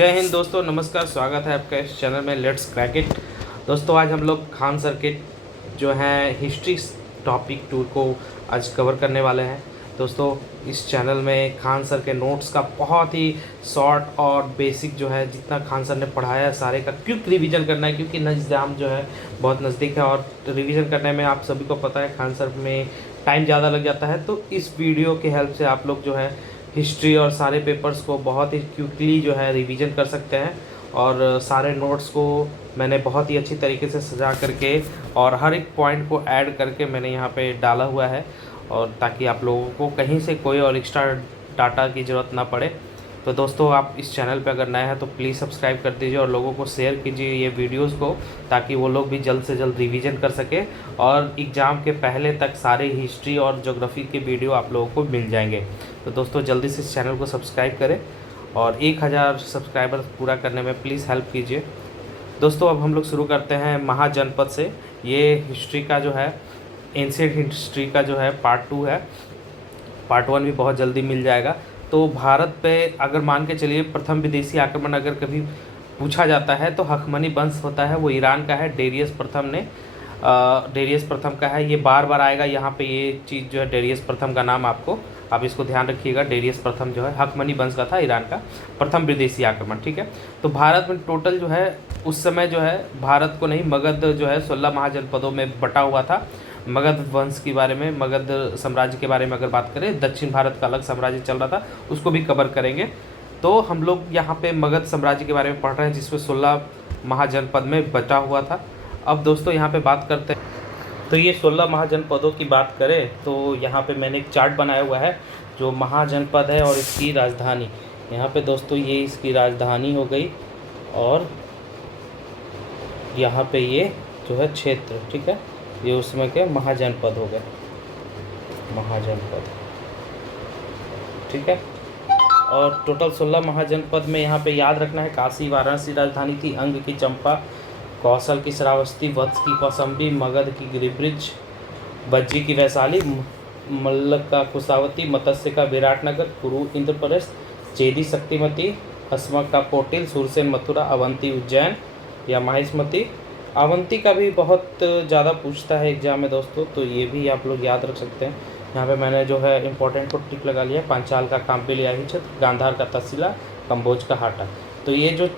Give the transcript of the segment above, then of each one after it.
जय हिंद दोस्तों, नमस्कार। स्वागत है आपका इस चैनल में लेट्स क्रैक इट। दोस्तों आज हम लोग खान सर के जो है हिस्ट्री टॉपिक टूर को आज कवर करने वाले हैं। दोस्तों इस चैनल में खान सर के नोट्स का बहुत ही शॉर्ट और बेसिक जो है जितना खान सर ने पढ़ाया है सारे का क्विक रिवीजन करना है, क्योंकि एग्ज़ाम जो है बहुत नज़दीक है और रिवीजन करने में आप सभी को पता है खान सर में टाइम ज़्यादा लग जाता है। तो इस वीडियो के हेल्प से आप लोग जो है हिस्ट्री और सारे पेपर्स को बहुत ही क्विकली जो है रिवीजन कर सकते हैं। और सारे नोट्स को मैंने बहुत ही अच्छी तरीके से सजा करके और हर एक पॉइंट को ऐड करके मैंने यहाँ पे डाला हुआ है, और ताकि आप लोगों को कहीं से कोई और एक्स्ट्रा डाटा की ज़रूरत ना पड़े। तो दोस्तों आप इस चैनल पे अगर नए हैं तो प्लीज़ सब्सक्राइब कर दीजिए और लोगों को शेयर कीजिए ये वीडियोस को, ताकि वो लोग भी जल्द से जल्द रिवीजन कर सके और एग्ज़ाम के पहले तक सारे हिस्ट्री और ज्योग्राफी के वीडियो आप लोगों को मिल जाएंगे। तो दोस्तों जल्दी से इस चैनल को सब्सक्राइब करें और 1000 सब्सक्राइबर पूरा करने में प्लीज़ हेल्प कीजिए। दोस्तों अब हम लोग शुरू करते हैं महाजनपद से। ये हिस्ट्री का जो है एंशिएंट हिस्ट्री का जो है पार्ट 2 है। पार्ट 1 भी बहुत जल्दी मिल जाएगा। तो भारत पे अगर मान के चलिए प्रथम विदेशी आक्रमण अगर कभी पूछा जाता है तो हखमनी वंश होता है, वो ईरान का है। डेरियस प्रथम का है। ये बार बार आएगा यहाँ पे, ये चीज़ जो है डेरियस प्रथम का नाम आपको, आप इसको ध्यान रखिएगा। डेरियस प्रथम जो है हखमनी वंश का था, ईरान का प्रथम विदेशी आक्रमण। ठीक है, तो भारत में टोटल जो है उस समय जो है भारत को नहीं, मगध जो है 16 महाजनपदों में बटा हुआ था। मगध वंश के बारे में, मगध साम्राज्य के बारे में अगर बात करें, दक्षिण भारत का अलग साम्राज्य चल रहा था, उसको भी कवर करेंगे। तो हम लोग यहाँ पे मगध साम्राज्य के बारे में पढ़ रहे हैं, जिसमें 16 महाजनपद में बटा हुआ था। अब दोस्तों यहाँ पे बात करते हैं, तो ये 16 महाजनपदों की बात करें तो यहाँ पे मैंने एक चार्ट बनाया हुआ है जो महाजनपद है और इसकी राजधानी। यहाँ पे दोस्तों ये इसकी राजधानी हो गई, और यहाँ पे ये जो है क्षेत्र, ठीक है, ये उसमें के महाजनपद हो गए, महाजनपद, ठीक है। और टोटल 16 महाजनपद में यहाँ पे याद रखना है, काशी वाराणसी राजधानी थी, अंग की चंपा, कौशल की श्रावस्ती, वत्स की कौसंबी, मगध की गिरिब्रिज, बज्जी की वैशाली, मल्लक का कुशावती, मत्स्य का विराटनगर, कुरु इंद्रप्रस्थ, चेदी शक्तिमती, अस्मक का कोटिल, सुरसेन मथुरा, अवंती उज्जैन या माहिष्मती। अवंती का भी बहुत ज़्यादा पूछता है एग्जाम में दोस्तों, तो ये भी आप लोग याद रख सकते हैं। यहाँ पे मैंने जो है इंपॉर्टेंट को टिक लगा लिया। पांचाल का काम्पिलियाही क्षेत्र, गांधार का तहसीला, कम्बोज का हाटा। तो ये जो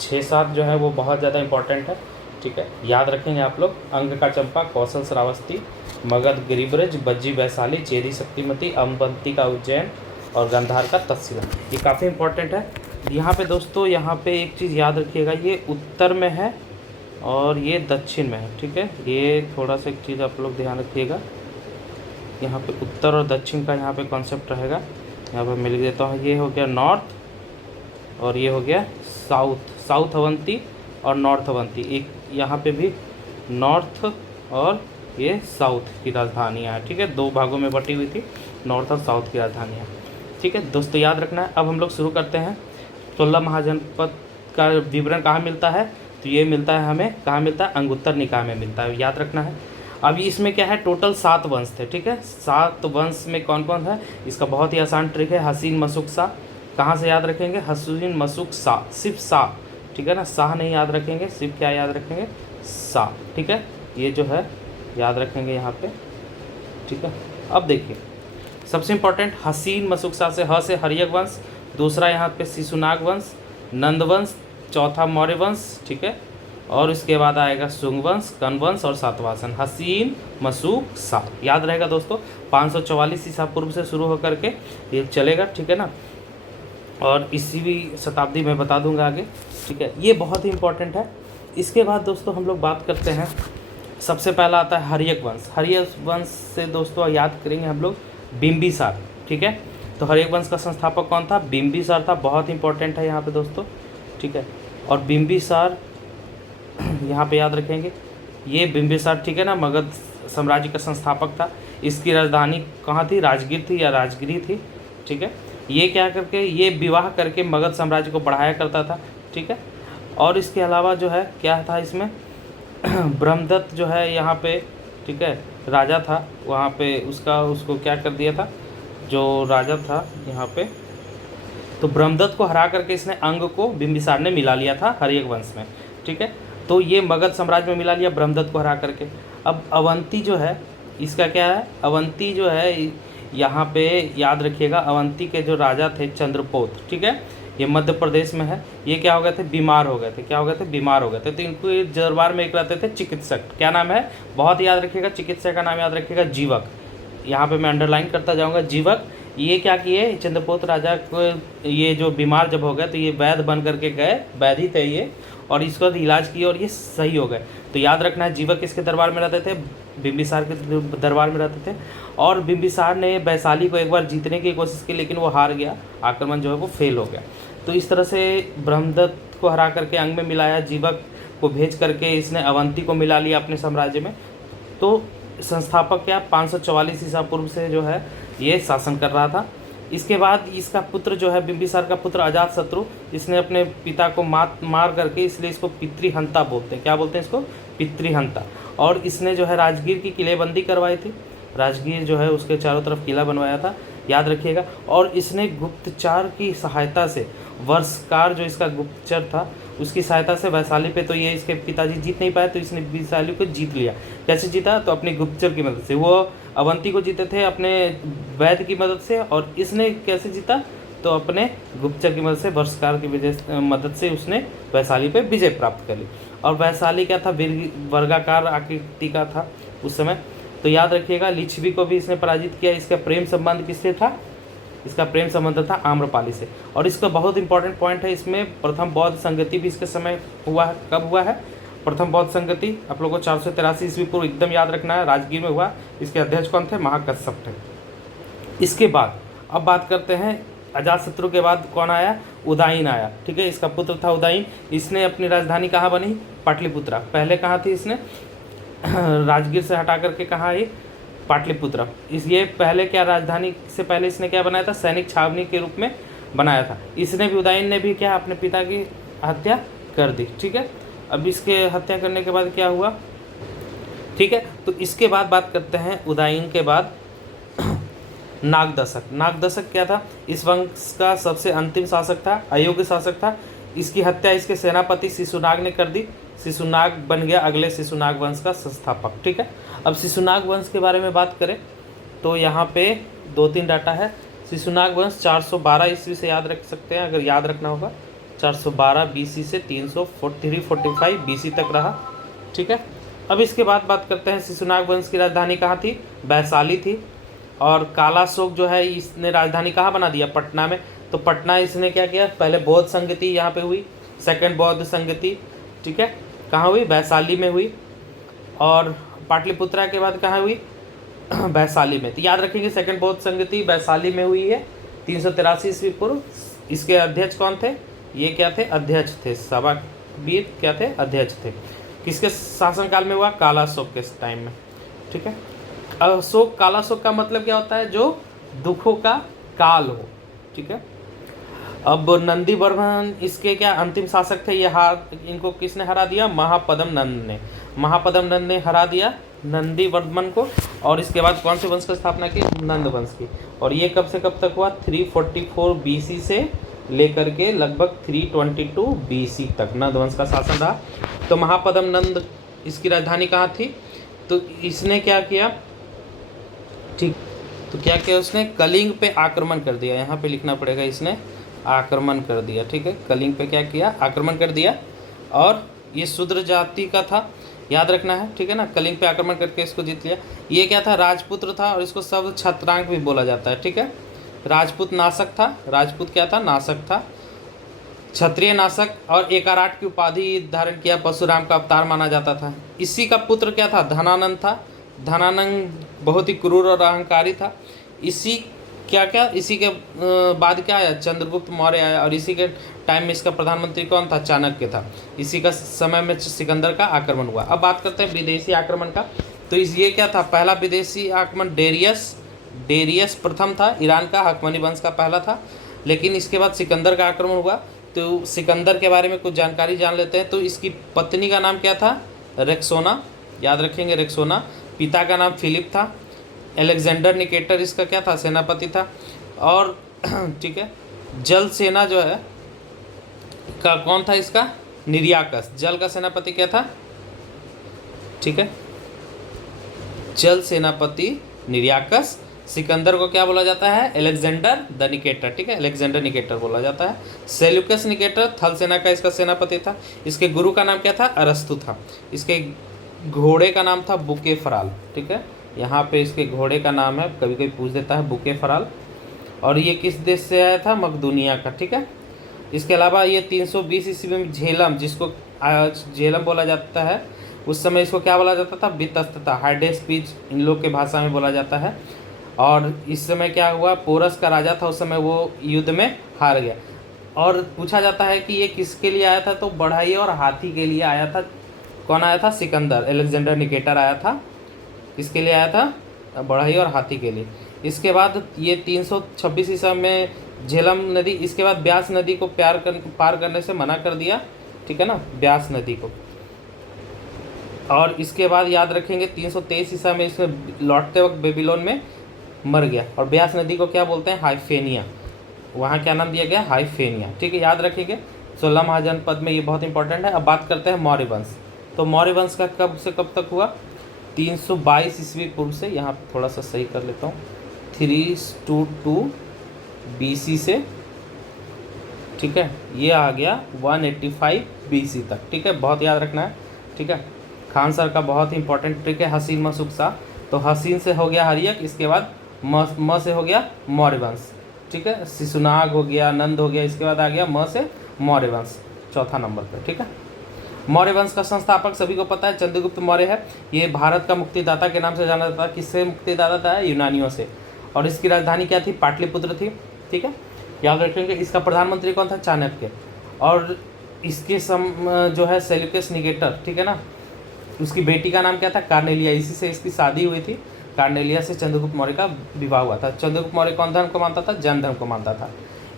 6-7 जो है वो बहुत ज़्यादा इंपॉर्टेंट है, ठीक है, याद रखेंगे आप लोग। अंग का चंपा, कौशल श्रावस्ती, मगध गिरिब्रज, बज्जी वैशाली, चेदी शक्तिमती, अवंती का उज्जैन और गांधार का तहसीला, ये काफ़ी इंपॉर्टेंट है। यहाँ पे दोस्तों यहाँ पे एक चीज़ याद रखिएगा, ये उत्तर में है और ये दक्षिण में है, ठीक है। ये थोड़ा सा एक चीज़ आप लोग ध्यान रखिएगा, यहाँ पे उत्तर और दक्षिण का यहाँ पे कॉन्सेप्ट रहेगा। यहाँ पे मिल देता हूँ, ये हो गया नॉर्थ और ये हो गया साउथ। साउथ अवंती और नॉर्थ अवंती, एक यहाँ पे भी नॉर्थ और ये साउथ की राजधानियाँ हैं, ठीक है। 2 भागों में बटी हुई थी, नॉर्थ और साउथ की राजधानियाँ, ठीक है दोस्तों, याद रखना है। अब हम लोग शुरू करते हैं। 16 महाजनपद का विवरण कहाँ मिलता है, तो ये मिलता है हमें, कहाँ मिलता है, अंगुत्तर निकाय में मिलता है, याद रखना है। अभी इसमें क्या है, टोटल 7 वंश थे, ठीक है। 7 वंश में कौन कौन है, इसका बहुत ही आसान ट्रिक है, हसीन मशुक शाह। कहाँ से याद रखेंगे, हसीन मशुक शाह, सिर्फ शाह, ठीक है ना, शाह नहीं याद रखेंगे, सिर्फ क्या याद रखेंगे, शाह, ठीक है। ये जो है याद रखेंगे यहाँ पे, ठीक है। अब देखिए सबसे इम्पोर्टेंट, हसीन मशुक शाह से, ह से हर्यक वंश, दूसरा यहाँ पे शिशुनाग वंश, नंद वंश, चौथा मौर्य वंश, ठीक है, और इसके बाद आएगा शुंग वंश, कन वंश और सातवाहन। हसीन मशुक शाह याद रहेगा दोस्तों। 544 ईसा पूर्व से शुरू होकर के ये चलेगा, ठीक है ना, और इसी भी शताब्दी में बता दूंगा आगे, ठीक है। ये बहुत ही इंपॉर्टेंट है। इसके बाद दोस्तों हम लोग बात करते हैं, सबसे पहला आता है हर्यक वंश। हर्यक वंश से दोस्तों याद करेंगे हम लोग बिंबिसार, ठीक है। तो हर्यक वंश का संस्थापक कौन था, बिंबिसार था, बहुत इंपॉर्टेंट है यहाँ पे दोस्तों, ठीक है। और बिंबिसार यहाँ पे याद रखेंगे, ये बिंबिसार, ठीक है ना, मगध साम्राज्य का संस्थापक था। इसकी राजधानी कहाँ थी, राजगीर थी या राजगिरी थी, ठीक है। ये क्या करके, ये विवाह करके मगध साम्राज्य को बढ़ाया करता था, ठीक है। और इसके अलावा जो है क्या था इसमें, ब्रह्मदत्त जो है यहाँ पे, ठीक है, राजा था वहाँ पे, उसको क्या कर दिया था, जो राजा था यहाँ पे तो ब्रह्मदत्त को हरा करके इसने अंग को बिंबिसार ने मिला लिया था हर्यक वंश में, ठीक है। तो ये मगध साम्राज्य में मिला लिया ब्रह्मदत्त को हरा करके। अब अवंती जो है इसका क्या है, अवंती जो है यहाँ पे याद रखिएगा, अवंती के जो राजा थे चंद्रपोत, ठीक है, ये मध्य प्रदेश में है। ये क्या हो गए थे, बीमार हो गए थे। क्या हो गए थे, बीमार हो गए थे। तो इनको ये दरबार में एक रहते थे चिकित्सक, क्या नाम है, बहुत याद रखिएगा, चिकित्सक का नाम याद रखिएगा जीवक। यहाँ पे मैं अंडरलाइन करता जाऊँगा, जीवक। ये क्या किए, चंद्रपोत राजा को, ये जो बीमार जब हो गए तो ये वैद्य बन करके गए, वैद्य थे ये, और इसका इलाज किया और ये सही हो गए। तो याद रखना है, जीवक किसके दरबार में रहते थे, बिंबिसार के दरबार में रहते थे। और बिंबिसार ने वैशाली को एक बार जीतने की कोशिश की, लेकिन वो हार गया, आक्रमण जो है वो फेल हो गया। तो इस तरह से ब्रह्मदत्त को हरा करके अंग में मिलाया, जीवक को भेज करके इसने अवंती को मिला लिया अपने साम्राज्य में। तो संस्थापक क्या 544 ईसा पूर्व से जो है ये शासन कर रहा था। इसके बाद इसका पुत्र जो है बिंबिसार का पुत्र अजातशत्रु, इसने अपने पिता को मार करके, इसलिए इसको पितृहंता बोलते हैं। क्या बोलते हैं इसको, पितृहंता। और इसने जो है राजगीर की किलेबंदी करवाई थी, राजगीर जो है उसके चारों तरफ किला बनवाया था, याद रखिएगा। और इसने गुप्तचर की सहायता से, वर्षकार जो इसका गुप्तचर था उसकी सहायता से वैशाली पे, तो ये इसके पिताजी जीत नहीं पाए, तो इसने वैशाली को जीत लिया। कैसे जीता, तो अपनी गुप्तचर की मदद से। वो अवंती को जीते थे अपने वैद्य की मदद से, और इसने कैसे जीता, तो अपने गुप्तचर की मदद से, वर्षकार की मदद से उसने वैशाली पे विजय प्राप्त कर ली। और वैशाली क्या था, वर्गाकार आकृति का था उस समय। तो याद रखिएगा, लिच्छवी को भी इसने पराजित किया। इसका प्रेम संबंध किससे था, इसका प्रेम संबंध था आम्रपाली से। और इसका बहुत इंपॉर्टेंट पॉइंट है, इसमें प्रथम बौद्ध संगति भी इसके समय हुआ है। कब हुआ है प्रथम बौद्ध संगति, आप लोगों को 483 ईस्वी पूर्व एकदम याद रखना है, राजगीर में हुआ। इसके अध्यक्ष कौन थे, महाकश्यप थे। इसके बाद अब बात करते हैं, अजातशत्रु के बाद कौन आया, उदयन आया, ठीक है। इसका पुत्र था उदयन। इसने अपनी राजधानी कहाँ बनी, पाटलिपुत्रा। पहले कहाँ थी, इसने राजगीर से हटा करके कहाँ आई, पाटलिपुत्रा। ये पहले क्या, राजधानी से पहले इसने क्या बनाया था, सैनिक छावनी के रूप में बनाया था। इसने भी, उदयन ने भी क्या, अपने पिता की हत्या कर दी, ठीक है। अब इसके हत्या करने के बाद क्या हुआ, ठीक है। तो इसके बाद बात करते हैं उदयन के बाद नागदशक। नागदशक क्या था, इस वंश का सबसे अंतिम शासक था, अयोग्य शासक था। इसकी हत्या इसके सेनापति शिशुनाग ने कर दी। शिशुनाग बन गया अगले शिशुनाग वंश का संस्थापक, ठीक है। अब शिशुनाग वंश के बारे में बात करें तो यहाँ पे 2-3 डाटा है। शिशुनाग वंश 412 ईस्वी से याद रख सकते हैं, अगर याद रखना होगा, 412 बीसी से 343-45 बीसी तक रहा, ठीक है। अब इसके बाद बात करते हैं, शिशुनाग वंश की राजधानी कहाँ थी, वैशाली थी। और कालाशोक जो है इसने राजधानी कहाँ बना दिया, पटना में। तो पटना इसने क्या किया, पहले बौद्ध संगति यहाँ पे हुई, सेकंड बौद्ध संगति, ठीक है, कहाँ हुई, वैशाली में हुई। और पाटलिपुत्रा के बाद कहाँ हुई, वैशाली में। तो याद रखेंगे, सेकंड बौद्ध संगति वैशाली में हुई है 383 ईस्वी पूर्व। इसके अध्यक्ष कौन थे, ये क्या थे, अध्यक्ष थे, सभावीर क्या थे, अध्यक्ष थे। किसके शासनकाल में हुआ, कालाशोक के टाइम में, ठीक है। अशोक, कालाशोक का मतलब क्या होता है, जो दुखों का काल हो, ठीक है। अब नंदी वर्मन इसके क्या अंतिम शासक थे, ये इनको किसने हरा दिया, महापद्म नंद ने। महापद्म नंद ने हरा दिया नंदी वर्मन को। और इसके बाद कौन से वंश की स्थापना की, नंद वंश की। और ये कब से कब तक हुआ, 344 बीसी से लेकर के लगभग 322 बीसी तक नंद वंश का शासन रहा। तो महापद्म नंद, इसकी राजधानी कहाँ थी, तो इसने क्या किया, ठीक, तो क्या किया उसने, कलिंग पे आक्रमण कर दिया। यहाँ पे लिखना पड़ेगा, इसने आक्रमण कर दिया, ठीक है। कलिंग पे क्या किया, आक्रमण कर दिया। और ये शूद्र जाति का था, याद रखना है, ठीक है ना। कलिंग पे आक्रमण करके इसको जीत लिया। ये क्या था, राजपुत्र था, और इसको शब्द छत्रांक भी बोला जाता है, ठीक है। राजपूत नाशक था, राजपूत क्या था, नाशक था, क्षत्रिय नाशक। और एकाराट की उपाधि धारण किया, परशुराम का अवतार माना जाता था। इसी का पुत्र क्या था, धनानंद था। धनानंद बहुत ही क्रूर और अहंकारी था। इसी इसी के बाद क्या आया, चंद्रगुप्त मौर्य आया। और इसी के टाइम में इसका प्रधानमंत्री कौन था, चाणक्य था। इसी का समय में सिकंदर का आक्रमण हुआ। अब बात करते हैं विदेशी आक्रमण का। तो ये क्या था, पहला विदेशी आक्रमण डेरियस प्रथम था, ईरान का हकमनी वंश का पहला था। लेकिन इसके बाद सिकंदर का आक्रमण हुआ। तो सिकंदर के बारे में कुछ जानकारी जान लेते हैं। तो इसकी पत्नी का नाम क्या था, रेक्सोना, याद रखेंगे, रेक्सोना। पिता का नाम फिलिप था। अलेक्जेंडर निकेटर इसका क्या था, सेनापति था। और ठीक है, जल सेना जो है का कौन था इसका? निर्याकस। जल का सेनापति क्या था? ठीक है, जल सेनापति निर्याकस। सिकंदर को क्या बोला जाता है? Alexander the Nicator. ठीक है, अलेक्जेंडर निकेटर बोला जाता है। सेल्यूकस निकेटर थल सेना का इसका सेनापति था। इसके गुरु का नाम क्या था? अरस्तु था। इसके घोड़े का नाम था बुकेफराल। ठीक है, यहाँ पे इसके घोड़े का नाम है, कभी कभी पूछ देता है, बुकेफराल। और ये किस देश से आया था? मकदूनिया का। ठीक है, इसके अलावा ये 320 ईस्वी में झेलम, जिसको आज झेलम बोला जाता है, उस समय इसको क्या बोला जाता था? वितस्तता, हाइडे स्पीच इन लोग के भाषा में बोला जाता है। और इस समय क्या हुआ? पोरस का राजा था उस समय, वो युद्ध में हार गया। और पूछा जाता है कि ये किसके लिए आया था? तो बढ़ई और हाथी के लिए आया था। कौन आया था? सिकंदर, अलेक्जेंडर निकेटर आया था। किसके लिए आया था? बढ़ई और हाथी के लिए। इसके बाद ये 326 ईसा में झेलम नदी, इसके बाद ब्यास नदी को पार करने से मना कर दिया। ठीक है ना, ब्यास नदी को। और इसके बाद याद रखेंगे 323 ईसा में इसमें लौटते वक्त बेबीलोन में मर गया। और ब्यास नदी को क्या बोलते हैं? हाइफेनिया। वहाँ क्या नाम दिया गया? हाइफेनिया। ठीक है, याद रखेंगे 16 महाजनपद में, ये बहुत इंपॉर्टेंट है। अब बात करते हैं मौर्य वंश। तो मौर्य वंश का कब से कब तक हुआ? 322 ईस्वी पूर्व से, यहाँ थोड़ा सा सही कर लेता हूँ, 322 BC से, ठीक है, ये आ गया 185 BC तक। ठीक है, बहुत याद रखना है। ठीक है, खान सर का बहुत इंपॉर्टेंट ट्रिक है, हसीन मसुक सा। तो हसीन से हो गया हरियक, इसके बाद म से हो गया मौर्य वंश। ठीक है, शिशुनाग हो गया, नंद हो गया, इसके बाद आ गया म से मौर्य वंश चौथा नंबर पर। ठीक है, मौर्य वंश का संस्थापक सभी को पता है चंद्रगुप्त मौर्य है। ये भारत का मुक्तिदाता के नाम से जाना जाता है। किससे मुक्तिदाता था? यूनानियों से। और इसकी राजधानी क्या थी? पाटलिपुत्र थी। ठीक है, याद रखेंगे। इसका प्रधानमंत्री कौन था? चाणक्य। और इसके जो है सेल्यूकस निकेटर, ठीक है ना, उसकी बेटी का नाम क्या था? कार्नेलिया। इसी से इसकी शादी हुई थी। कार्नेलिया से चंद्रगुप्त मौर्य का विवाह हुआ था। चंद्रगुप्त मौर्य कौन धर्म को मानता था? जैन धर्म को मानता था।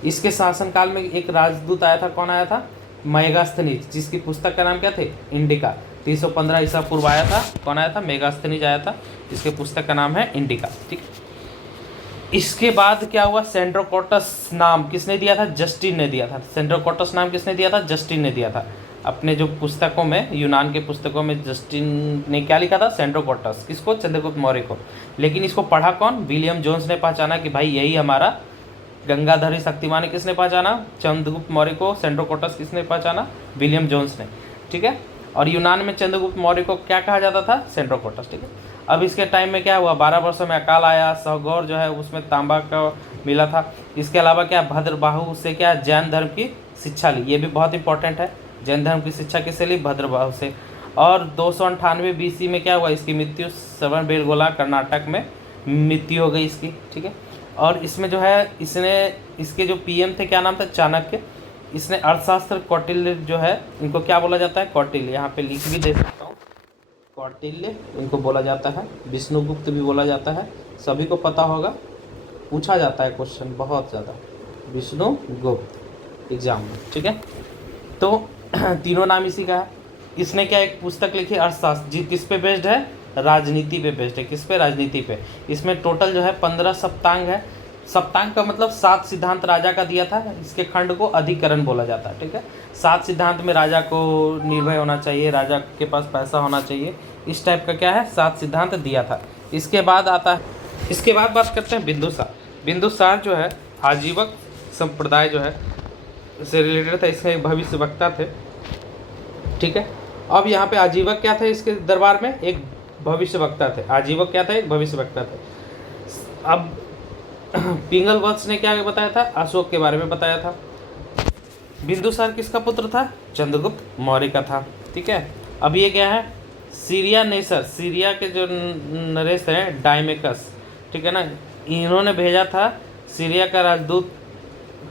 इसके शासनकाल में एक राजदूत आया था। कौन आया था? मेगास्थनीज, जिसकी पुस्तक का नाम क्या थे? इंडिका। 315 ईसा पूर्व आया था। कौन आया था? मेगास्थनीज आया था। इसके पुस्तक का नाम है इंडिका। ठीक, इसके बाद क्या हुआ? सेंड्रोकोटस नाम किसने दिया था? जस्टिन ने दिया था। सेंड्रोकोटस नाम किसने दिया था? जस्टिन ने दिया था। अपने जो पुस्तकों में, यूनान के पुस्तकों में जस्टिन ने क्या लिखा था? सेंड्रोकोटस। किसको? चंद्रगुप्त मौर्य को। लेकिन इसको पढ़ा कौन? विलियम जोन्स ने पहचाना कि भाई यही हमारा गंगाधरी शक्तिमान है। किसने पहचाना? चंद्रगुप्त मौर्य को। सेंड्रोकोटस किसने पहचाना? विलियम जोन्स ने। ठीक है, और यूनान में चंद्रगुप्त मौर्य को क्या कहा जाता था? सेंड्रोकोटस। ठीक है, अब इसके टाइम में क्या हुआ? 12 वर्षों में अकाल आया। सहगौर जो है उसमें तांबा का मिला था। इसके अलावा क्या? भद्रबाहु से क्या? जैन धर्म की शिक्षा ली। ये भी बहुत इंपॉर्टेंट है। जैन धर्म की शिक्षा किससे ली? भद्रबाहु से। और 298 BC में क्या हुआ? इसकी मृत्यु श्रवणबेलगोला कर्नाटक में मृत्यु हो गई इसकी। ठीक है, और इसमें जो है इसके जो PM थे, क्या नाम था? चाणक्य। इसने अर्थशास्त्र कौटिल्य जो है, इनको क्या बोला जाता है? कौटिल्य। यहाँ पे लिख भी दे सकता हूँ, कौटिल्य इनको बोला जाता है। विष्णुगुप्त भी बोला जाता है, सभी को पता होगा, पूछा जाता है क्वेश्चन बहुत ज़्यादा। विष्णुगुप्त एग्जाम में। ठीक है, तो तीनों नाम इसी का है। इसने क्या एक पुस्तक लिखी अर्थशास्त्र, जी किस पे बेस्ड है? राजनीति पे बेस्ड है। किस पे? राजनीति पे। इसमें टोटल जो है 15 सप्तांग है। सप्तांग का मतलब 7 सिद्धांत राजा का दिया था। इसके खंड को अधिकरण बोला जाता है। ठीक है, 7 सिद्धांत में राजा को निर्भय होना चाहिए, राजा के पास पैसा होना चाहिए, इस टाइप का क्या है? 7 सिद्धांत दिया था। इसके बाद आता है, इसके बाद बात करते हैं बिंदुसार। बिंदुसार जो है आजीवक संप्रदाय जो है से रिलेटेड था। इसके भविष्यवक्ता थे। ठीक है, अब यहाँ पे आजीवक क्या थे इसके दरबार में? एक भविष्यवक्ता थे। आजीवक क्या थे? एक भविष्यवक्ता थे। अब पिंगल वत्स ने क्या बताया था? अशोक के बारे में बताया था। बिंदुसार किसका पुत्र था? चंद्रगुप्त मौर्य का था। ठीक है, अब ये क्या है? सीरिया नेसर, सीरिया के जो नरेश हैं डायमेकस, ठीक है ना, इन्होंने भेजा था सीरिया का राजदूत।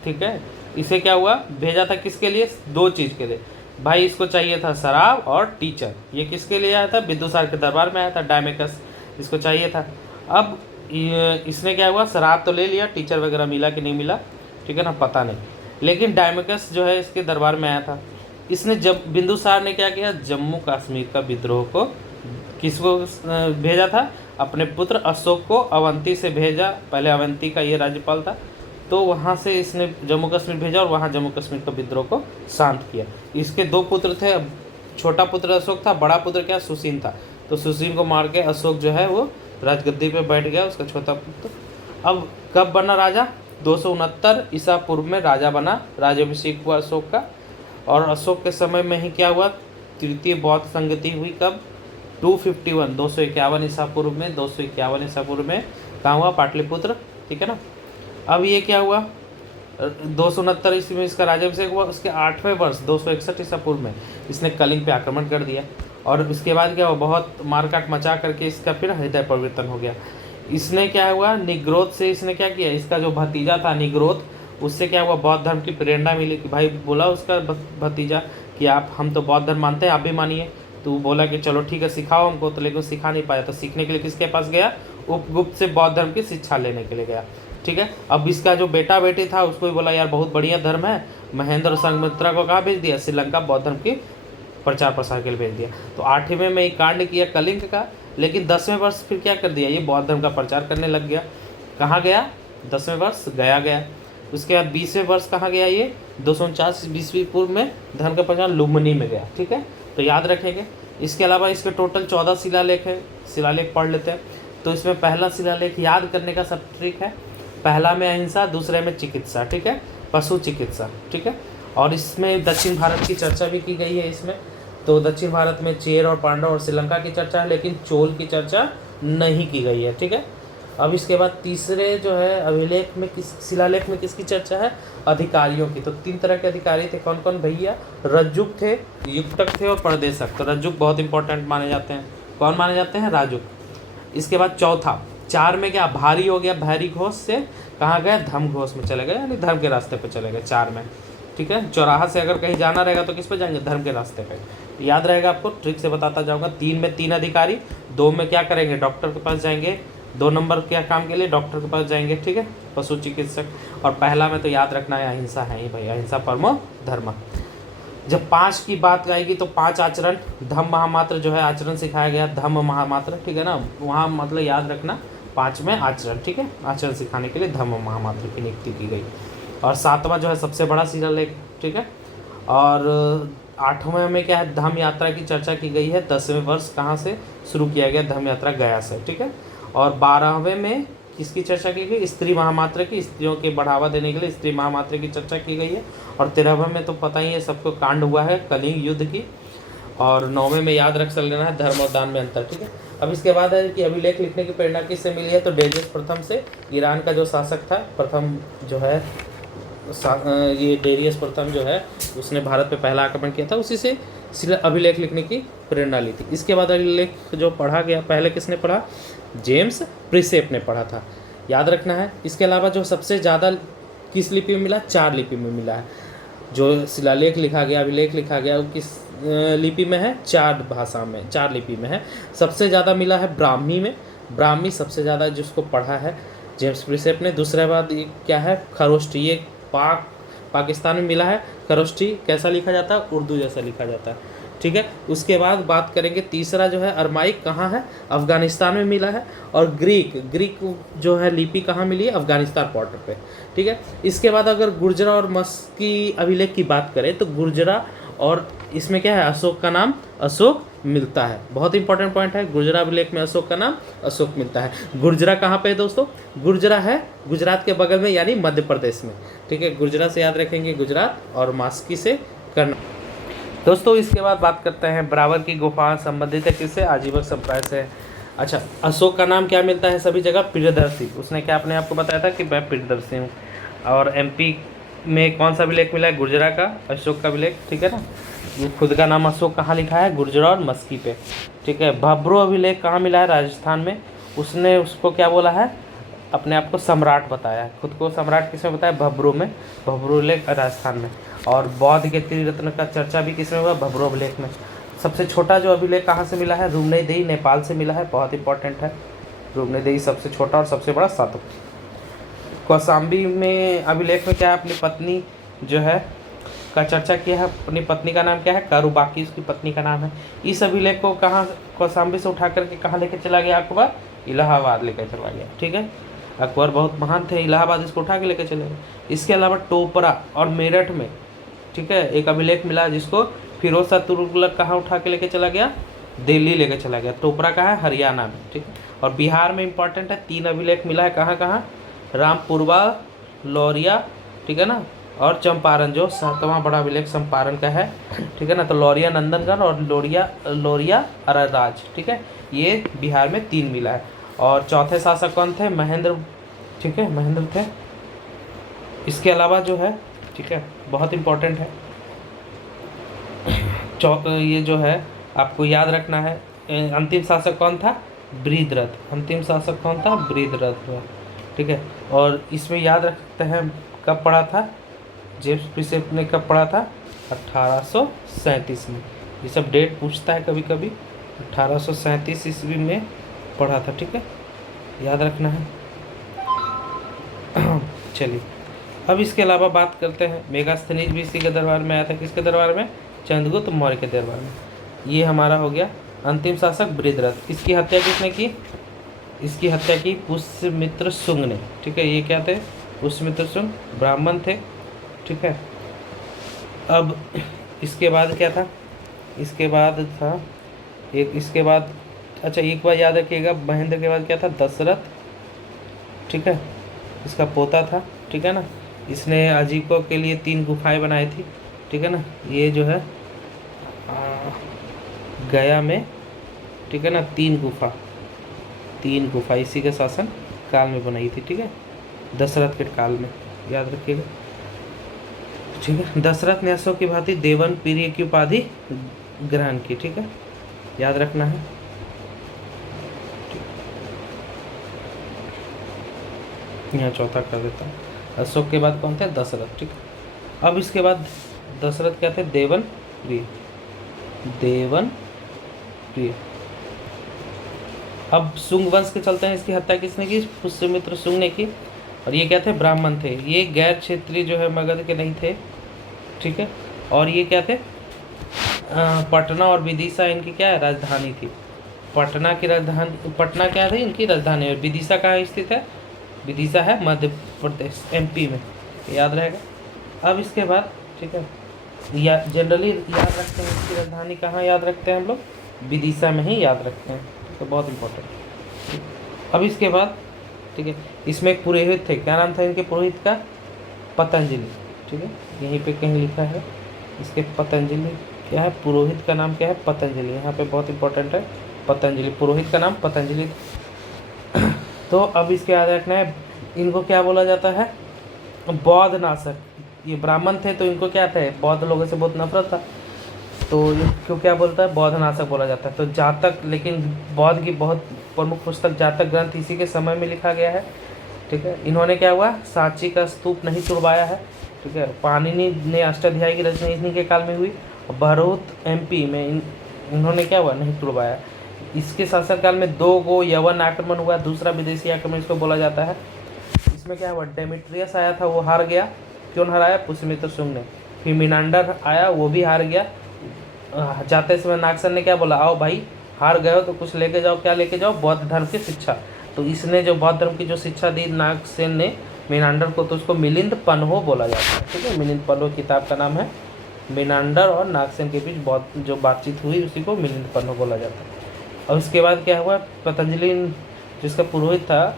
ठीक है, इसे क्या हुआ? भेजा था किसके लिए? 2 चीज़ के लिए। भाई इसको चाहिए था शराब और टीचर। ये किसके लिए आया था? बिंदुसार के दरबार में आया था डायमेकस, इसको चाहिए था। अब इसने क्या हुआ? शराब तो ले लिया, टीचर वगैरह मिला कि नहीं मिला, ठीक है ना, पता नहीं। लेकिन डायमेकस जो है इसके दरबार में आया था। इसने जब बिंदुसार ने क्या किया? जम्मू कश्मीर का विद्रोह को किसको भेजा था? अपने पुत्र अशोक को अवंती से भेजा। पहले अवंती का ये राज्यपाल था, तो वहाँ से इसने जम्मू कश्मीर भेजा और वहाँ जम्मू कश्मीर का विद्रोह को शांत किया। इसके 2 पुत्र थे, छोटा पुत्र अशोक था, बड़ा पुत्र क्या सुसीन था। तो सुसीन को मार के अशोक जो है वो राजगद्दी पे बैठ गया, उसका छोटा पुत्र। अब कब बना राजा? 269 ईसा पूर्व में राजा बना, राज्याभिषेक हुआ अशोक का। और अशोक के समय में ही क्या हुआ? तृतीय बौद्ध संगति हुई कब? 251 251 ईसा पूर्व में, 251 ईसा पूर्व में कहाँ हुआ? पाटलिपुत्र, ठीक है ना। अब ये क्या हुआ? 269 ईस्वी में इसका राज्याभिषेक हुआ। उसके 8वें वर्ष 261 ईसा पूर्व में इसने कलिंग पे आक्रमण कर दिया। और इसके बाद क्या हुआ? बहुत मारकाट मचा करके इसका फिर हृदय परिवर्तन हो गया। इसने क्या हुआ? निग्रोध से इसने क्या किया? इसका जो भतीजा था निग्रोध, उससे क्या हुआ? बौद्ध धर्म की प्रेरणा मिली कि भाई, बोला उसका भतीजा कि हम तो बौद्ध धर्म मानते हैं, आप भी मानिए। तो बोला कि चलो ठीक है, सिखाओ हमको। तो लेकिन सिखा नहीं पाया, तो सीखने के लिए किसके पास गया? उपगुप्त से बौद्ध धर्म की शिक्षा लेने के लिए गया, ठीक है। अब इसका जो बेटा बेटी था उसको भी बोला यार बहुत बढ़िया धर्म है। महेंद्र और संघमित्रा को कहाँ भेज दिया? श्रीलंका बौद्ध धर्म की प्रचार प्रसार के लिए भेज दिया। तो 8वें में एक कांड किया कलिंग का, लेकिन 10वें वर्ष फिर क्या कर दिया? ये बौद्ध धर्म का प्रचार करने लग गया। कहाँ गया? 10वें वर्ष गया। उसके बाद 20वें वर्ष कहाँ गया? ये 249 ईस्वी पूर्व में धर्म का प्रचार लुम्बिनी में गया, ठीक है। तो याद रखेंगे। इसके अलावा इसके टोटल 14 शिलालेख है, शिलालेख पढ़ लेते हैं। तो इसमें पहला शिलालेख याद करने का सब ट्रिक है। पहला में अहिंसा, दूसरे में चिकित्सा, ठीक है, पशु चिकित्सा, ठीक है। और इसमें दक्षिण भारत की चर्चा भी की गई है इसमें। तो दक्षिण भारत में चेर और पांडव और श्रीलंका की चर्चा है, लेकिन चोल की चर्चा नहीं की गई है, ठीक है। अब इसके बाद तीसरे जो है अभिलेख में शिलालेख में किसकी चर्चा है? अधिकारियों की। तो 3 तरह के अधिकारी थे, कौन कौन भैया? रज्जुक थे, युक्तक थे और परदेशक। तो रज्जुक बहुत इंपॉर्टेंट माने जाते हैं। कौन माने जाते हैं? राजुक। इसके बाद चौथा, 4 में क्या? भारी हो गया, भारी घोष से कहाँ गए? धर्म घोष में चले गए, यानी धर्म के रास्ते पे चले गए 4 में, ठीक है। चौराहा से अगर कहीं जाना रहेगा तो किस पे जाएंगे? धर्म के रास्ते पे। याद रहेगा, आपको ट्रिक से बताता जाऊँगा। 3 में 3 अधिकारी, 2 में क्या करेंगे? डॉक्टर के पास जाएंगे। 2 नंबर क्या काम के लिए? डॉक्टर के पास जाएंगे, ठीक है, पशु चिकित्सक। और पहला में तो याद रखना है अहिंसा है ही भाई, अहिंसा परमो धर्म। जब 5 की बात आएगी तो 5 आचरण, धम्म महामात्र जो है आचरण सिखाया गया, धम्म महामात्र, ठीक है ना। वहाँ मतलब याद रखना 5 में आचरण, ठीक है, आचरण सिखाने के लिए धम्म महामात्र की नियुक्ति की गई। और 7वां जो है सबसे बड़ा शिलालेख, ठीक है। और 8वें में क्या है? धम्म यात्रा की चर्चा की गई है। 10वें वर्ष कहाँ से शुरू किया गया? धम्म यात्रा गया से, ठीक है। और 12वें में किसकी चर्चा की गई? स्त्री महामात्र की, स्त्रियों के बढ़ावा देने के लिए स्त्री महामात्र की चर्चा की गई है। और 13वें में तो पता ही है सबको, कांड हुआ है कलिंग युद्ध की। और 9वें में याद रख लेना है धर्म और दान में अंतर, ठीक है। अब इसके बाद है कि अभिलेख लिखने की प्रेरणा किससे मिली है? तो डेरियस प्रथम से। ईरान का जो शासक था प्रथम जो है ये डेरियस प्रथम जो है उसने भारत पे पहला आक्रमण किया था, उसी से अभिलेख लिखने की प्रेरणा ली थी। इसके बाद अभिलेख जो पढ़ा गया, पहले किसने पढ़ा? जेम्स प्रिसेप ने पढ़ा था, याद रखना है। इसके अलावा जो सबसे ज़्यादा किस लिपि में मिला? 4 लिपि में मिला है। जो शिलालेख लिखा गया, अभिलेख लिखा गया, वो किस लिपि में है? 4 भाषा में, 4 लिपि में है। सबसे ज़्यादा मिला है ब्राह्मी में, ब्राह्मी सबसे ज़्यादा जिसको पढ़ा है जेम्स प्रिसेप ने। दूसरा बात ये क्या है? खरोष्टी, ये पाकिस्तान में मिला है। खरोष्टी कैसा लिखा जाता है? उर्दू जैसा लिखा जाता है, ठीक है। उसके बाद बात करेंगे तीसरा जो है अरमाइक, कहाँ है? अफगानिस्तान में मिला है। और ग्रीक जो है लिपि कहाँ मिली है? अफगानिस्तान बॉर्डर पे, ठीक है। इसके बाद अगर गुर्जरा और मस्की अभिलेख की बात करें तो गुर्जरा और इसमें क्या है? अशोक का नाम अशोक मिलता है। बहुत इंपॉर्टेंट पॉइंट है, गुर्जरा अभिलेख में अशोक का नाम अशोक मिलता है। गुर्जरा कहाँ पे है दोस्तों? गुर्जरा है गुजरात के बगल में, यानी मध्य प्रदेश में, ठीक है। गुर्जरा से याद रखेंगे गुजरात, और मास्की से कर्नाटक। दोस्तों इसके बाद बात करते हैं बराबर की गुफा संबंधित है किससे? आजीवक संप्रदाय से। अच्छा, अशोक का नाम क्या मिलता है सभी जगह? प्रियदर्शी। उसने क्या अपने आप को बताया था कि मैं प्रियदर्शी हूँ। और MP में कौन सा अभिलेख मिला है? गुर्जरा का, अशोक का अभिलेख, ठीक है ना। ये खुद का नाम अशोक कहाँ लिखा है? गुर्जरा और मस्की पे, ठीक है। भब्रो अभिलेख कहाँ मिला है? राजस्थान में। उसने उसको क्या बोला है? अपने आप को सम्राट बताया है। खुद को सम्राट किसमें बताया? भब्रो में, भब्रो अभिलेख राजस्थान में। और बौद्ध के त्रिरत्न का चर्चा भी किसमें हुआ? भब्रो अभिलेख में। सबसे छोटा जो अभिलेख कहाँ से मिला है? रूमनेदेही, नेपाल से मिला है, बहुत इंपॉर्टेंट है। रूमनेदेही सबसे छोटा और सबसे बड़ा सातवां। कौशाम्बी में अभिलेख में क्या है? अपनी पत्नी जो है का चर्चा किया है। अपनी पत्नी का नाम क्या है? कारूबाकी उसकी पत्नी का नाम है। इस अभिलेख को कहाँ कौशाम्बी से उठा करके कहाँ लेके चला गया अकबर? इलाहाबाद लेकर चला गया, ठीक है। अकबर बहुत महान थे, इलाहाबाद इसको उठा के लेके चले गए। इसके अलावा टोपरा और मेरठ में, ठीक है, एक अभिलेख मिला जिसको फिरोज शाह तुगलक कहाँ उठा के लेके चला गया, दिल्ली लेके चला गया। टोपरा कहाँ है, हरियाणा में, ठीक है। और बिहार में इंपॉर्टेंट है, 3 अभिलेख मिला है, कहाँ कहाँ, रामपुरवा, लौरिया, ठीक है ना, और चंपारण, जो 7वां बड़ा अभिलेख चंपारण का है, ठीक है ना। तो लौरिया नंदनगढ़ और लौरिया अरराज, ठीक है, ये बिहार में 3 मिला है। और चौथे शासक कौन थे, महेंद्र, ठीक है, महेंद्र थे। इसके अलावा जो है, ठीक है, बहुत इम्पोर्टेंट है, ये जो है आपको याद रखना है, अंतिम शासक कौन था, बृहद्रथ। अंतिम शासक कौन था, बृहद्रथ, ठीक है। और इसमें याद रखते हैं कब पढ़ा था, जेम्स प्रिसेप ने कब पढ़ा था, 1837 में। ये सब डेट पूछता है कभी कभी, 1837 ईस्वी में पढ़ा था, ठीक है, याद रखना है। चलिए अब इसके अलावा बात करते हैं, मेगास्थनीज भी इसी के दरबार में आया था, किसके दरबार में, चंद्रगुप्त मौर्य के दरबार में। ये हमारा हो गया अंतिम शासक बृहद्रथ। इसकी हत्या किसने की, इसकी हत्या की पुष्यमित्र शुंग ने, ठीक है। ये क्या थे, पुष्यमित्र शुंग ब्राह्मण थे, ठीक है। अब इसके बाद क्या था, इसके बाद था एक, इसके बाद अच्छा एक बार याद रखिएगा, महेंद्र के बाद क्या था, दशरथ, ठीक है, इसका पोता था, ठीक है ना। इसने अजीकों के लिए 3 गुफाएं बनाई थी, ठीक है ना। ये जो है गया में, ठीक है ना, 3 गुफा इसी के शासन काल में बनाई थी, ठीक है, दशरथ के काल में, याद रखिएगा, ठीक है। दशरथ ने अशोक की भांति देवन प्रिय की उपाधि ग्रहण की, ठीक है, याद रखना है। यहाँ चौथा कर देता हूँ, अशोक के बाद कौन थे, दशरथ, ठीक है। अब इसके बाद दशरथ क्या थे, देवन प्रिय। अब शुंग वंश के चलते हैं, इसकी हत्या किसने की, पुष्यमित्र शुंग ने की। और ये क्या थे, ब्राह्मण थे, ये गैर क्षेत्रीय जो है मगध के नहीं थे, ठीक है। और ये क्या थे, पटना और विदिशा इनकी क्या है, राजधानी थी। पटना की राजधानी, पटना क्या थी इनकी राजधानी, और विदिशा कहाँ स्थित है, विदिशा है मध्य प्रदेश, MP में, याद रहेगा। अब इसके बाद, ठीक है, या जनरली याद रखते हैं इसकी राजधानी कहाँ याद रखते हैं हम लोग, विदिशा में ही याद रखते हैं, तो बहुत इंपॉर्टेंट। अब इसके बाद, ठीक है, इसमें एक पुरोहित थे, क्या नाम था इनके पुरोहित का, पतंजलि, ठीक है, यहीं पे कहीं लिखा है इसके, पतंजलि क्या है, पुरोहित का नाम क्या है, पतंजलि, यहाँ पे बहुत इंपॉर्टेंट है, पतंजलि, पुरोहित का नाम पतंजलि। तो अब इसके याद रखना है, इनको क्या बोला जाता है, बौद्ध नाशक। ये ब्राह्मण थे तो इनको क्या थे, बौद्ध लोगों से बहुत नफरत था, तो इनको क्या बोलता है, बौद्ध नाशक बोला जाता है। तो जातक, लेकिन बौद्ध की बहुत प्रमुख पुस्तक जातक ग्रंथ इसी के समय में लिखा गया है, ठीक है। इन्होंने क्या हुआ, सांची का स्तूप नहीं तुड़वाया है, ठीक है। पाणिनि ने अष्टाध्यायी की रचना इन्हीं के काल में हुई। और बहरोत MP में इन्होंने क्या हुआ, नहीं तुड़वाया। इसके शासनकाल में 2 गो यवन आक्रमण हुआ, दूसरा विदेशी आक्रमण इसको बोला जाता है। इसमें क्या हुआ, डेमेट्रियस आया था, वो हार गया। क्यों हराया, पुष्यमित्र शुंग ने। फिर मिनांडर आया, वो भी हार गया। जाते समय नागसेन ने क्या बोला, आओ भाई हार गए हो तो कुछ लेके जाओ, क्या लेके जाओ, बौद्ध धर्म की शिक्षा। तो इसने जो बौद्ध धर्म की जो शिक्षा दी नागसेन ने मिनांडर को, तो उसको मिलिंद पन्हो बोला जाता है, ठीक है। मिलिंद पन्हो किताब का नाम है। मिनांडर और नागसेन के बीच बौद्ध जो बातचीत हुई उसी को मिलिंद पन्हो बोला जाता है। और उसके बाद क्या हुआ, पतंजलि जिसका पुरोहित था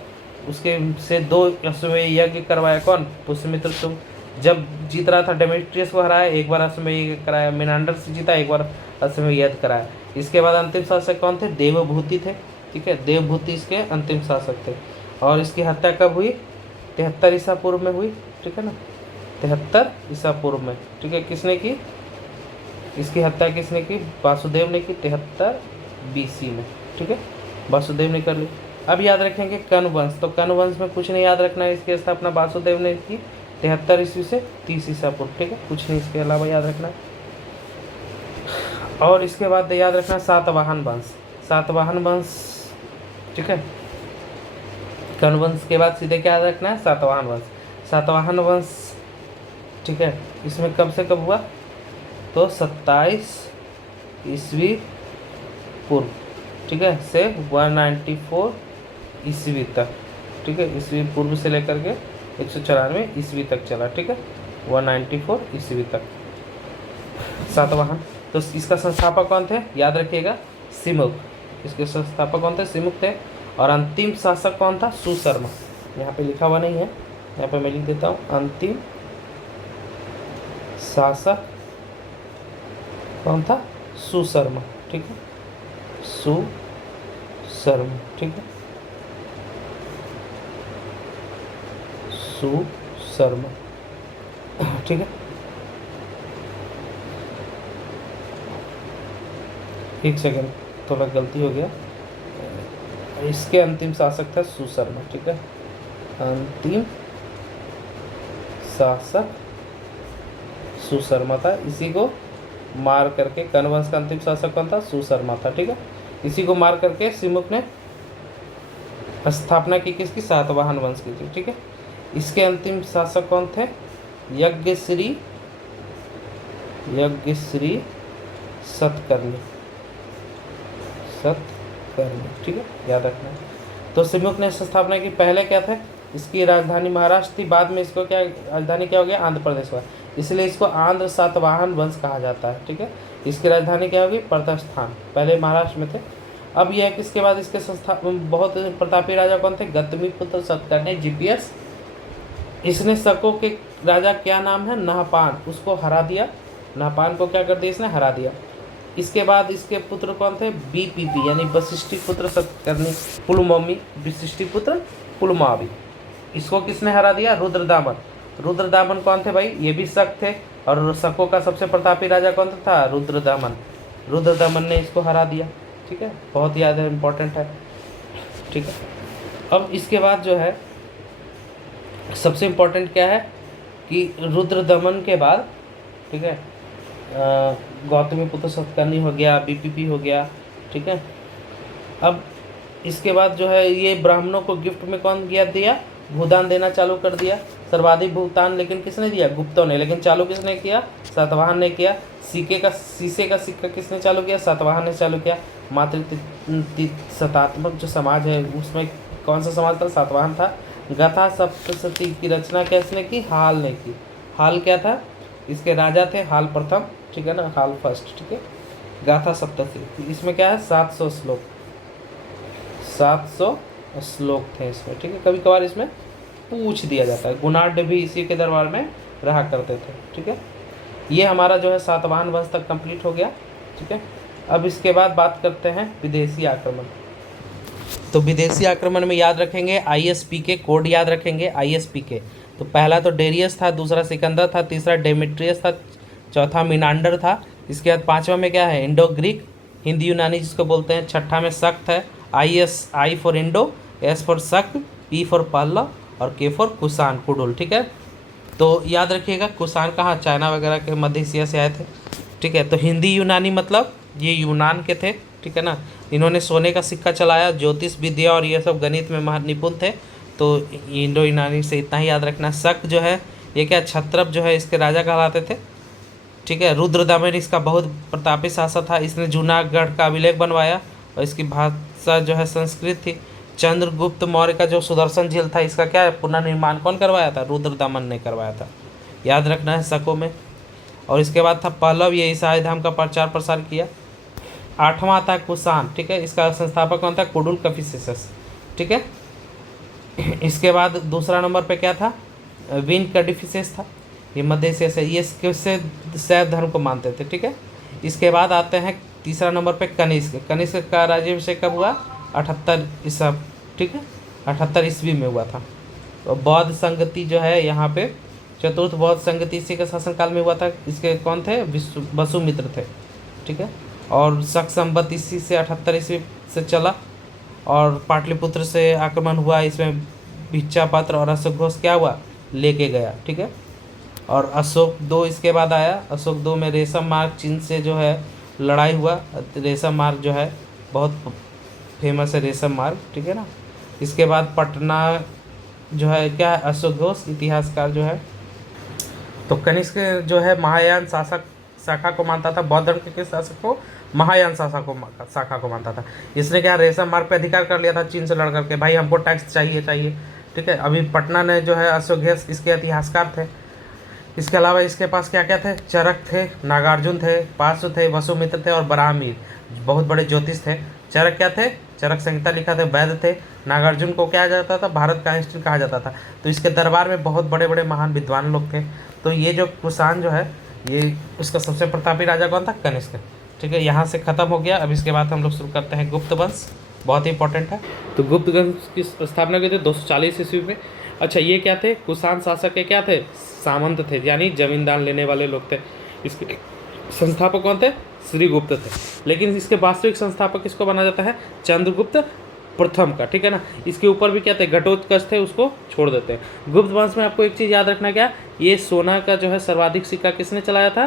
उसके से 2 अश्वमेध यज्ञ करवाया, कौन, पुष्यमित्र शुंग। जब जीत रहा था डेमेट्रियस को हराया, एक बार अश्वमेध यज्ञ कराया, मिनांडर से जीता, एक बार अश्वमेध यज्ञ कराया। इसके बाद अंतिम शासक कौन थे, देवभूति थे, ठीक है, देवभूति इसके अंतिम शासक थे। और इसकी हत्या कब हुई, 73 ईसा पूर्व में हुई, ठीक है ना, 73 ईसा पूर्व में, ठीक है। किसने की, इसकी हत्या किसने की, वासुदेव ने की, 73 BC में, ठीक है, वासुदेव ने कर ली। अब याद रखेंगे कर्ण वंश, तो कर्ण वंश में कुछ नहीं याद रखना है, इसकी स्थापना वासुदेव ने की 73 ईस्वी से 30 ईसा पूर्व, ठीक है, कुछ नहीं इसके अलावा याद रखना है। और इसके बाद याद रखना सातवाहन वंश, सातवाहन वंश, ठीक है। कर्ण वंश के बाद सीधे क्या याद रखना है, सातवाहन वंश। सातवाहन वंश, ठीक है, इसमें कब से कब हुआ, तो 27 ईस्वी पूर्व, ठीक है, से 194 ईस्वी तक, ठीक है, ईस्वी पूर्व से लेकर के 194 ईस्वी तक चला, ठीक है, 194 ईस्वी तक सातवाहन। तो इसका संस्थापक कौन थे, याद रखिएगा, सिमुक। इसके संस्थापक कौन थे, सिमुक थे। और अंतिम शासक कौन था, सुशर्मा। यहाँ पे लिखा हुआ नहीं है, यहाँ पे मैं लिख देता हूँ, अंतिम शासक कौन था, सुशर्मा, ठीक है, सुशर्मा, ठीक है, सुशर्मा, ठीक है। एक सेकंड, थोड़ा गलती हो गया, इसके अंतिम शासक था सुशर्मा, ठीक है, अंतिम शासक सुशर्मा था। इसी को मार करके, कर्ण वंश का अंतिम शासक कौन था, सुशर्मा था, ठीक है। इसी को मार करके सिमुक ने स्थापना की किसकी, सातवाहन वंश की थी, ठीक है। इसके अंतिम शासक कौन थे, यज्ञश्री सतकर्णी, ठीक है, याद रखना। तो सिमुक ने स्थापना की, पहले क्या था, इसकी राजधानी महाराष्ट्र थी, बाद में इसको क्या राजधानी क्या हो गया, आंध्र प्रदेश हुआ, इसलिए इसको आंध्र सातवाहन वंश कहा जाता है, ठीक है। इसकी राजधानी क्या होगी, प्रतिष्ठान, पहले महाराष्ट्र में थे। अब यह है कि इसके बाद इसके संस्था बहुत प्रतापी राजा कौन थे, गौतमीपुत्र सतकर्णी, जीपीएस। इसने शकों के राजा क्या नाम है, नहपान, उसको हरा दिया, नहपान को क्या कर दिया, इसने हरा दिया। इसके बाद इसके पुत्र कौन थे, बीपीपी यानी वशिष्ठी पुत्र सतकर्णी, पुलमावी, वशिष्ठी पुत्र पुलमावी। इसको किसने हरा दिया, रुद्रदामन। रुद्रदामन कौन थे भाई, ये भी शक थे, और शकों का सबसे प्रतापी राजा कौन था, रुद्रदामन। रुद्रदामन ने इसको हरा दिया, ठीक है, बहुत ज़्यादा इम्पोर्टेंट है, ठीक है। अब इसके बाद जो है सबसे इम्पोर्टेंट क्या है कि रुद्रदमन के बाद, ठीक है, गौतमीपुत्र सतकर्णी हो गया, बीपीपी हो गया, ठीक है। अब इसके बाद जो है ये ब्राह्मणों को गिफ्ट में कौन दिया, भूदान देना चालू कर दिया। सर्वाधिक भुगतान लेकिन किसने दिया, गुप्तों ने, लेकिन चालू किसने किया, सातवाहन ने किया। शीशे का सिक्का किसने चालू किया, सातवाहन ने चालू किया। मातृशतात्मक जो समाज है उसमें कौन सा समाज था, सातवाहन था। गाथा सप्तशती की रचना किसने की, हाल ने की। हाल क्या था, इसके राजा थे हाल प्रथम, ठीक है ना, हाल फर्स्ट, ठीक है। गाथा सप्तशती, इसमें क्या है, 700 श्लोक, 700 श्लोक थे इसमें, ठीक है। कभी कभार इसमें पूछ दिया जाता है, गुणाढ़ भी इसी के दरबार में रहा करते थे, ठीक है। ये हमारा जो है सातवाहन वंश तक कंप्लीट हो गया, ठीक है। अब इसके बाद बात करते हैं विदेशी आक्रमण। तो विदेशी आक्रमण में याद रखेंगे ISP के कोड, याद रखेंगे ISP के। तो पहला तो डेरियस था, दूसरा सिकंदर था, तीसरा डेमेट्रियस था, चौथा मिनांडर था। इसके बाद पांचवा में क्या है, इंडो ग्रीक, हिंदी यूनानी जिसको बोलते हैं। छठा में शक्त है, I for Indo, S for शक, P फॉर पल्लव और K फॉर कुषाण, कुडुल, ठीक है। तो याद रखिएगा कुषाण कहाँ, चाइना वगैरह के मध्य एशिया से आए थे, ठीक है। तो हिंदी यूनानी मतलब ये यूनान के थे, ठीक है ना। इन्होंने सोने का सिक्का चलाया, ज्योतिष विद्या और ये सब गणित में निपुण थे। तो इंडो यूनानी से इतना ही याद रखना। शक जो है ये क्या, क्षत्रप जो है इसके राजा कहलाते थे, ठीक है। रुद्रदमन इसका बहुत प्रतापी शासक था, इसने जूनागढ़ का अभिलेख बनवाया और इसकी भाषा जो है संस्कृत थी। चंद्रगुप्त मौर्य का जो सुदर्शन झील था इसका क्या है, पुनर्निर्माण कौन करवाया था, रुद्रदमन ने करवाया था, याद रखना है शकों में। और इसके बाद था पल्लव, ये ईसाई धर्म का प्रचार प्रसार किया। आठवां था कुषाण, ठीक है, इसका संस्थापक कौन था, कुडुल कफिसेसस, ठीक है। इसके बाद दूसरा नंबर पे क्या था, विन कडिफिसेस था, ये मध्य एशिया से, ये किससे शैव धर्म को मानते थे, ठीक है। इसके बाद आते हैं तीसरा नंबर पे कनिष्क। कनिष्क का राज्याभिषेक कब हुआ, 78 ईसा, ठीक है, 78 ईस्वी में हुआ था। तो बौद्ध संगति जो है यहाँ पे, चतुर्थ बौद्ध संगति इसी के शासनकाल में हुआ था। इसके कौन थे, वसुमित्र थे, ठीक है। और शक संवत इसी से 78 ईस्वी से चला। और पाटलिपुत्र से आक्रमण हुआ, इसमें भिक्षापात्र और अशोक घोष क्या हुआ, लेके गया, ठीक है। और अशोक 2 इसके बाद आया। अशोक 2 में रेशम मार्ग चीन से जो है लड़ाई हुआ। रेशम मार्ग जो है बहुत फेमस है, रेशम मार्ग, ठीक है ना। इसके बाद पटना जो है क्या है, अशोक घोष इतिहासकार जो है। तो कनिष्क जो है महायान शासक शाखा को मानता था, बौद्ध धर्म के किस शासक को, महायान शाखा को मानता था। इसने क्या रेशम मार्ग पे अधिकार कर लिया था चीन से लड़ करके, भाई हमको टैक्स चाहिए। ठीक है, अभी पटना ने जो है अश्वघोष इसके इतिहासकार थे। इसके अलावा इसके पास क्या क्या थे, चरक थे, नागार्जुन थे, पार्श्व थे, वसुमित्र थे और बराहमीर, बहुत बड़े ज्योतिष थे। चरक क्या थे, चरक संहिता लिखा थे, वैद्य थे। नागार्जुन को क्या जाता था, भारत का आइंस्टीन कहा जाता था। तो इसके दरबार में बहुत बड़े बड़े महान विद्वान लोग थे। तो ये जो कुषाण जो है, ये उसका सबसे प्रतापी राजा कौन था, कनिष्क। ठीक है, यहाँ से खत्म हो गया। अब इसके बाद हम लोग शुरू करते हैं गुप्त वंश, बहुत ही इंपॉर्टेंट है। तो गुप्त वंश की स्थापना की थी 240 ईस्वी में। अच्छा, ये क्या थे, कुषाण शासक के क्या थे, सामंत थे, यानी जमींदार लेने वाले लोग थे। इसके संस्थापक कौन थे, श्रीगुप्त थे। लेकिन इसके वास्तविक संस्थापक किसको माना जाता है, चंद्रगुप्त प्रथम का। ठीक है ना, इसके ऊपर भी क्या थे, घटोत्कच थे, उसको छोड़ देते हैं। गुप्त वंश में आपको एक चीज़ याद रखना, क्या, ये सोना का जो है सर्वाधिक सिक्का किसने चलाया था,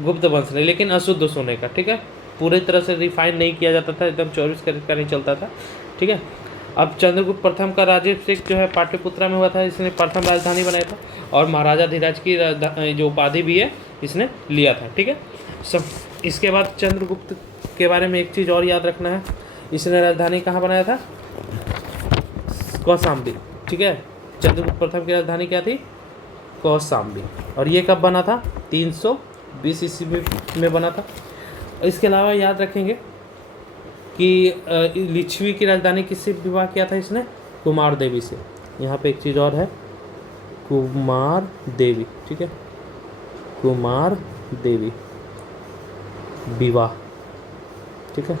गुप्त वंश ने, लेकिन अशुद्ध सोने का। ठीक है, पूरी तरह से रिफाइन नहीं किया जाता था, एकदम 24 कैरेट का नहीं चलता था। ठीक है, अब चंद्रगुप्त प्रथम का राज्याभिषेक जो है पाटलिपुत्रा में हुआ था, इसने प्रथम राजधानी बनाया था, और महाराजा धीराज की जो उपाधि भी है इसने लिया था। ठीक है, सब इसके बाद चंद्रगुप्त के बारे में एक चीज़ और याद रखना है, इसने राजधानी कहाँ बनाया था, कौशाम्बी। ठीक है, चंद्रगुप्त प्रथम की राजधानी क्या थी, कौशाम्बी। और ये कब बना था, 320 ईस्वी में बना था। इसके अलावा याद रखेंगे कि लिच्छवी की राजधानी किससे विवाह किया था इसने, कुमार देवी से। यहाँ पे एक चीज़ और है, कुमार देवी। ठीक है, कुमार देवी विवाह। ठीक है,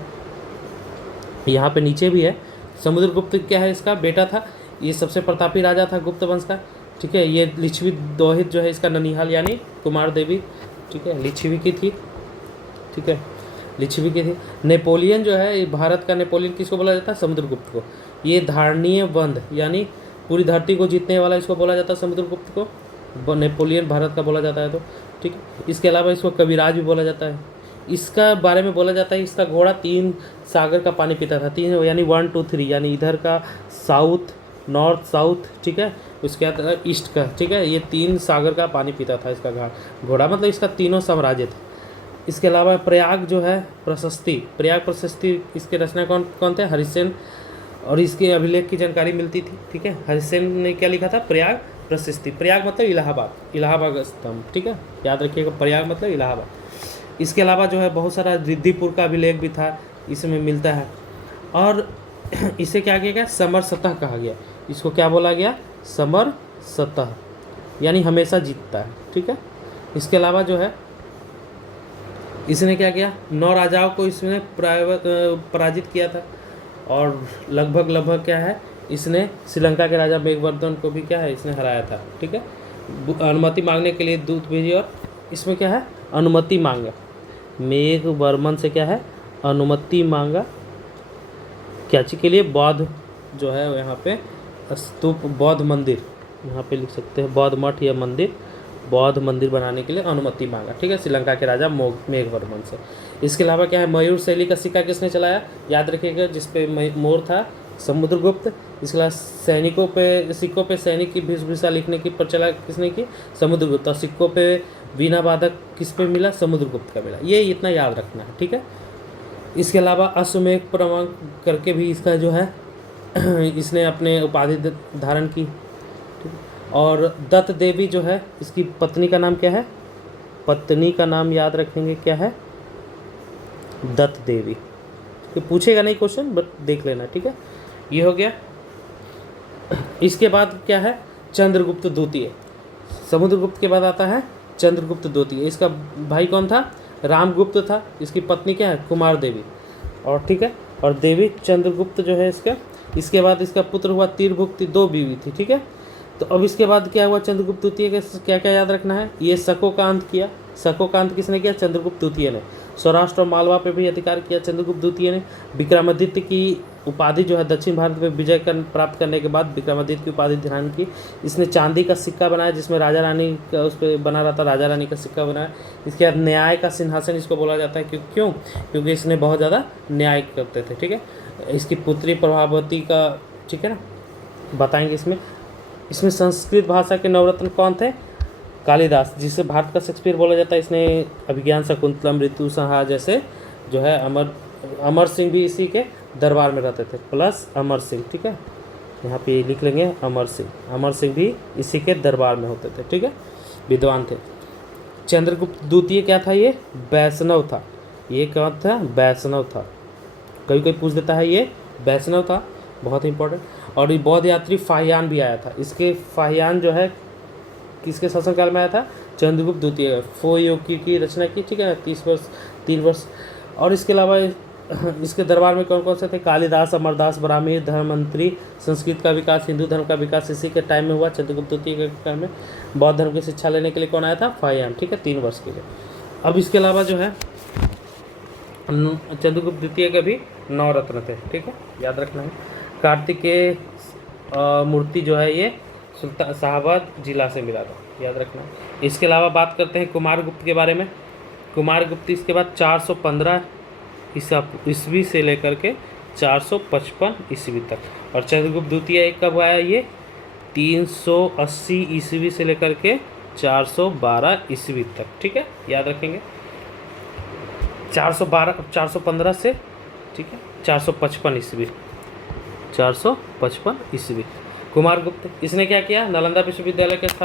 यहाँ पे नीचे भी है, समुद्रगुप्त क्या है, इसका बेटा था, ये सबसे प्रतापी राजा था गुप्त वंश का। ठीक है, ये लिच्छवी दोहित जो है इसका ननिहाल यानी कुमार देवी। ठीक है, लिच्छवी की थी। ठीक है, लिच्छवी की थी। नेपोलियन जो है, भारत का नेपोलियन किसको बोला जाता है, समुद्रगुप्त को। ये धारणीय बंध यानी पूरी धरती को जीतने वाला इसको बोला जाता है समुद्रगुप्त को, नेपोलियन भारत का बोला जाता है। तो ठीक है, इसके अलावा इसको कविराज भी बोला जाता है। इसका बारे में बोला जाता है, इसका घोड़ा 3 सागर का पानी पीता था, 3 यानी 1 2 3, यानी इधर का साउथ, नॉर्थ साउथ। ठीक है, उसके बाद ईस्ट का। ठीक है, ये 3 सागर का पानी पीता था इसका घोड़ा, मतलब इसका तीनों साम्राज्य थे। इसके अलावा प्रयाग जो है प्रशस्ति, प्रयाग प्रशस्ति इसके रचना कौन थे, हरिसेन, और इसके अभिलेख की जानकारी मिलती थी। ठीक है, हरिसेन ने क्या लिखा था, प्रयाग प्रशस्ति। प्रयाग मतलब इलाहाबाद, इलाहाबाद स्तंभ। ठीक है, याद रखिएगा, प्रयाग मतलब इलाहाबाद। इसके अलावा जो है बहुत सारा रिद्धिपुर का अभिलेख भी था, इसमें मिलता है। और इसे क्या किया गया, समर सतह कहा गया। इसको क्या बोला गया, समर सतह, यानी हमेशा जीतता है। ठीक है, इसके अलावा जो है इसने क्या किया, 9 राजाओं को इसने पराजित किया था, और लगभग क्या है, इसने श्रीलंका के राजा मेघवर्धन को भी क्या है, इसने हराया था। ठीक है, अनुमति मांगने के लिए दूत भेजी, और इसमें क्या है, अनुमति मांगा, मेघवर्मन से क्या है, अनुमति मांगा, क्या चीज़ के लिए, बौद्ध जो है यहाँ पे स्तूप, बौद्ध मंदिर, यहाँ पे लिख सकते हैं बौद्ध मठ या मंदिर, बौद्ध मंदिर बनाने के लिए अनुमति मांगा। ठीक है, श्रीलंका के राजा मेघवर्मन से। इसके अलावा क्या है, मयूर शैली का सिक्का किसने चलाया, याद रखिएगा, जिसपे मोर था, समुद्रगुप्त। इसके अलावा सिक्कों पे सैनिक की वेशभूषा लिखने की प्रचला किसने की, समुद्रगुप्त। और सिक्कों पे वीणा वादक किस पे मिला, समुद्रगुप्त का मिला। ये इतना याद रखना है। ठीक है, इसके अलावा अश्वमेघ प्रमाण करके भी इसका जो है इसने अपने उपाधि धारण की। और दत्त देवी जो है, इसकी पत्नी का नाम क्या है, पत्नी का नाम याद रखेंगे क्या है, दत्त देवी। ये पूछेगा नहीं क्वेश्चन, बट देख लेना। ठीक है, ये हो गया। इसके बाद क्या है, चंद्रगुप्त द्वितीय। समुद्रगुप्त के बाद आता है चंद्रगुप्त द्वितीय। इसका भाई कौन था, रामगुप्त था। इसकी पत्नी क्या है, कुमार देवी। और ठीक है, और देवी चंद्रगुप्त जो है इसका। इसके बाद इसका पुत्र हुआ तीरभुक्ति, 2 बीवी थी। ठीक है, तो अब इसके बाद क्या हुआ, चंद्रगुप्त द्वितीय के क्या क्या याद रखना है, ये शकों का अंत किया। शकों का अंत किसने किया, चंद्रगुप्त द्वितीय ने। सौराष्ट्र और मालवा पे भी अधिकार किया चंद्रगुप्त द्वितीय ने। विक्रमादित्य की उपाधि जो है, दक्षिण भारत में विजय प्राप्त करने के बाद विक्रमादित्य की उपाधि धारण की। इसने चांदी का सिक्का बनाया, जिसमें राजा रानी का उस पर बना रहा था, राजा रानी का सिक्का बनाया। इसके बाद न्याय का सिंहासन इसको बोला जाता है, क्यों, क्योंकि इसने बहुत ज़्यादा न्याय करते थे। ठीक है, इसकी पुत्री प्रभावती का, ठीक है ना, बताएंगे इसमें। इसमें संस्कृत भाषा के नवरत्न कौन थे, कालिदास, जिसे भारत का शेक्सपियर बोला जाता है, इसने अभिज्ञान शाकुंतलम, ऋतु संहार जैसे जो है अमर सिंह भी इसी के दरबार में रहते थे, प्लस अमर सिंह, ठीक है, यहाँ पे लिख लेंगे अमर सिंह भी इसी के दरबार में होते थे, ठीक है, विद्वान थे। चंद्रगुप्त द्वितीय क्या था, ये वैष्णव था, ये क्या था, वैष्णव था, कभी कोई पूछ देता है, ये वैष्णव था, बहुत इंपॉर्टेंट। और ये बौद्ध यात्री फाहियान भी आया था, इसके फाहियान जो है किसके शासनकाल में आया था, चंद्रगुप्त द्वितीय, फोयोकी की रचना की, ठीक है, 3 वर्ष। और इसके अलावा इसके दरबार में कौन कौन से थे, कालिदास, अमरदास, ब्राह्मी, धर्ममंत्री, संस्कृत का विकास, हिंदू धर्म का विकास इसी के टाइम में हुआ, चंद्रगुप्त द्वितीय के टाइम में। बौद्ध धर्म की शिक्षा लेने के लिए कौन आया था, फाहियान, ठीक है, 3 वर्ष के लिए। अब इसके अलावा जो है चंद्रगुप्त द्वितीय के भी 9 रत्न थे, ठीक है, याद रखना है। कार्तिकेय मूर्ति जो है ये सुल्तान शाहबाद जिला से मिला था, याद रखना। इसके अलावा बात करते हैं कुमारगुप्त के बारे में। कुमारगुप्त इसके बाद 415 ईस्वी से लेकर के 455 ईस्वी तक। और चंद्रगुप्त द्वितीय कब आया, ये 380 ईस्वी से लेकर के 412 ईस्वी तक, ठीक है, याद रखेंगे। 415 से, ठीक है, 455 ईस्वी, 455 ईस्वी। कुमारगुप्त इसने क्या किया, नालंदा विश्वविद्यालय की स्थापना